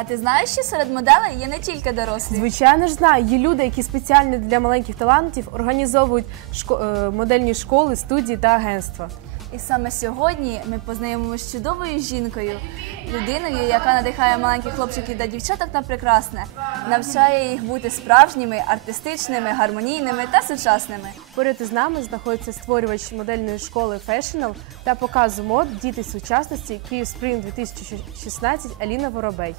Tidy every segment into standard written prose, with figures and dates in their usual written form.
А ти знаєш, що серед моделей є не тільки дорослі? Звичайно ж знаю. Є люди, які спеціально для маленьких талантів організовують модельні школи, студії та агентства. І саме сьогодні ми познайомимося з чудовою жінкою, людиною, яка надихає маленьких хлопчиків та дівчаток на прекрасне, навчає їх бути справжніми, артистичними, гармонійними та сучасними. Поряд із нами знаходиться створювач модельної школи Fashional та показу мод «Діти сучасності» Київ Спринг 2016 Аліна Воробей.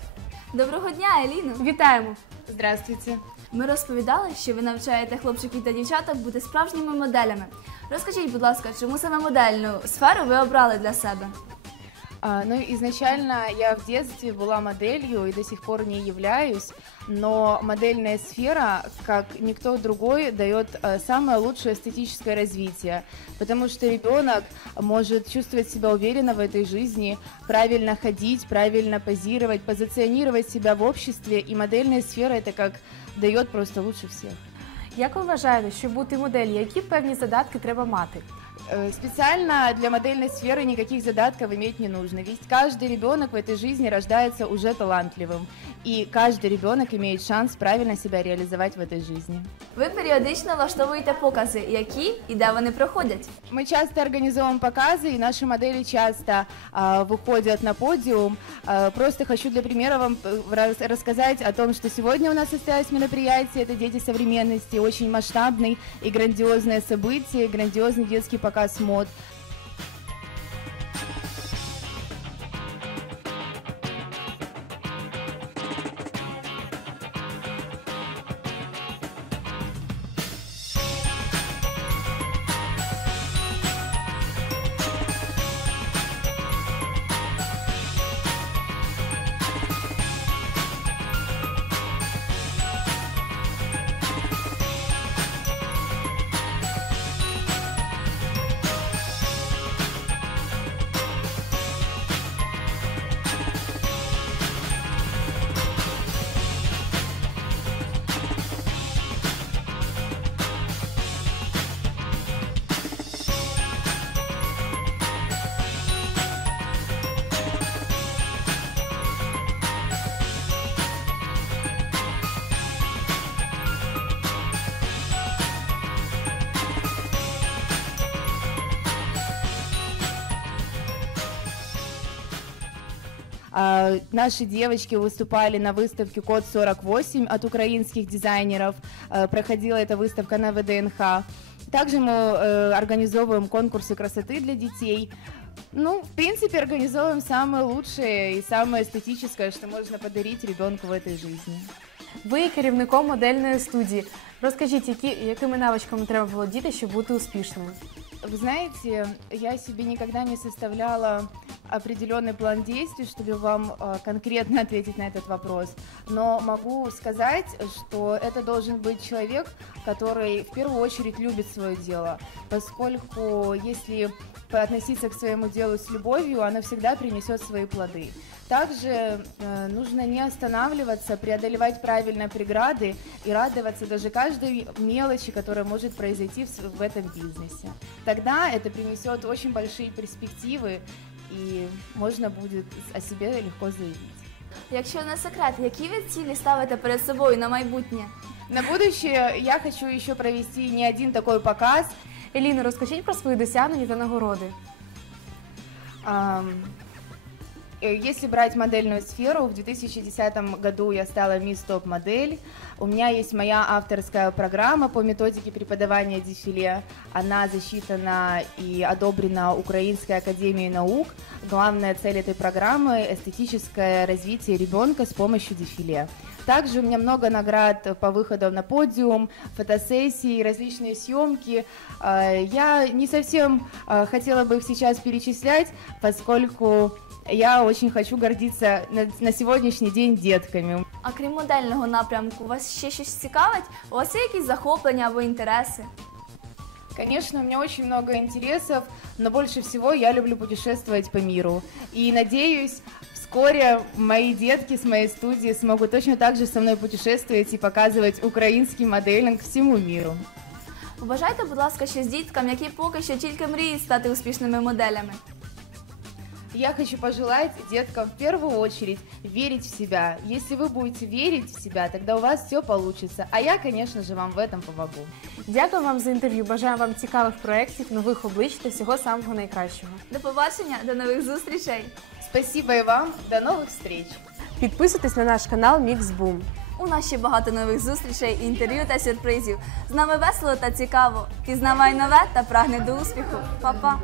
Доброго дня, Аліно! Вітаємо! Здравствуйте. Ми розповідали, що ви навчаєте хлопчиків та дівчаток бути справжніми моделями. Розкажіть, будь ласка, чому саме модельну сферу ви обрали для себе? Ну, изначально я в детстве была моделью и до сих пор не являюсь, но модельная сфера, как никто другой, дает самое лучшее эстетическое развитие, потому что ребенок может чувствовать себя уверенно в этой жизни, правильно ходить, правильно позировать, позиционировать себя в обществе, и модельная сфера это как дает просто лучше всех. Як ви вважаєте, щоб бути моделлю, які певні задатки треба мати? Специально для модельной сферы никаких задатков иметь не нужно, ведь каждый ребенок в этой жизни рождается уже талантливым, и каждый ребенок имеет шанс правильно себя реализовать в этой жизни. Ви періодично влаштовуєте покази, які і де вони проходять? Мы часто организовываем показы, и наши модели часто выходят на подиум. Просто хочу для примера вам рассказать о том, что сегодня у нас состоялось мероприятие, это «Дети современности», очень масштабный и грандиозное событие, грандиозный детский показ мод. Наши девочки выступали на выставке «Код 48» от украинских дизайнеров. Проходила эта выставка на ВДНХ. Также мы организовываем конкурсы красоты для детей. Ну, в принципе, организовываем самое лучшее и самое эстетическое, что можно подарить ребенку в этой жизни. Ви є керівником модельної студії. Розкажіть, якими навичками треба володіти, щоб бути успішними? Вы знаете, я себе никогда не составляла определенный план действий, чтобы вам конкретно ответить на этот вопрос. Но могу сказать, что это должен быть человек, который в первую очередь любит свое дело, поскольку если относиться к своему делу с любовью, оно всегда принесет свои плоды. Также нужно не останавливаться, преодолевать правильно преграды и радоваться даже каждой мелочи, которая может произойти в этом бизнесе. Тогда это принесет очень большие перспективы, и можно будет о себе легко заявить. Якщо не секрет, які ви цілі ставите перед собою на майбутнє? На будущее я хочу еще провести не один такой показ. Еліно, розкажіть про свої досягнення та нагороди. Если брать модельную сферу, в 2010 году я стала Мисс Топ-модель. У меня есть моя авторская программа по методике преподавания дефиле. Она засчитана и одобрена Украинской академией наук. Главная цель этой программы – эстетическое развитие ребенка с помощью дефиле. Также у меня много наград по выходам на подиум, фотосессии, различные съемки. Я не совсем хотела бы их сейчас перечислять, поскольку я очень хочу гордиться на сегодняшний день детками. А крім модельного напрямку, вас ще щось цікавить? У вас є якісь захоплення або інтереси? Конечно, у меня очень много интересов, но больше всего я люблю путешествовать по миру. И надеюсь, вскоре мои детки с моей студии смогут точно так же со мной путешествовать и показывать украинский моделинг всему миру. Побажайте, будь ласка, щось діткам, які поки що тільки мріють стати успішними моделями. Я хочу пожелать деткам в первую очередь верить в себя. Если вы будете верить в себя, тогда у вас все получится. А я, конечно же, вам в этом помогу. Дякую вам за інтерв'ю. Бажаю вам цікавих проєктів, нових облич та всього самого найкращого. До побачення, до нових зустрічей! Спасибо и вам. До новых встреч. Підписуйтесь на наш канал Mixboom. У нас ще багато нових зустрічей, інтерв'ю та сюрпризів. З нами весело та цікаво. Пізнавай нове та прагни до успіху. Па-па!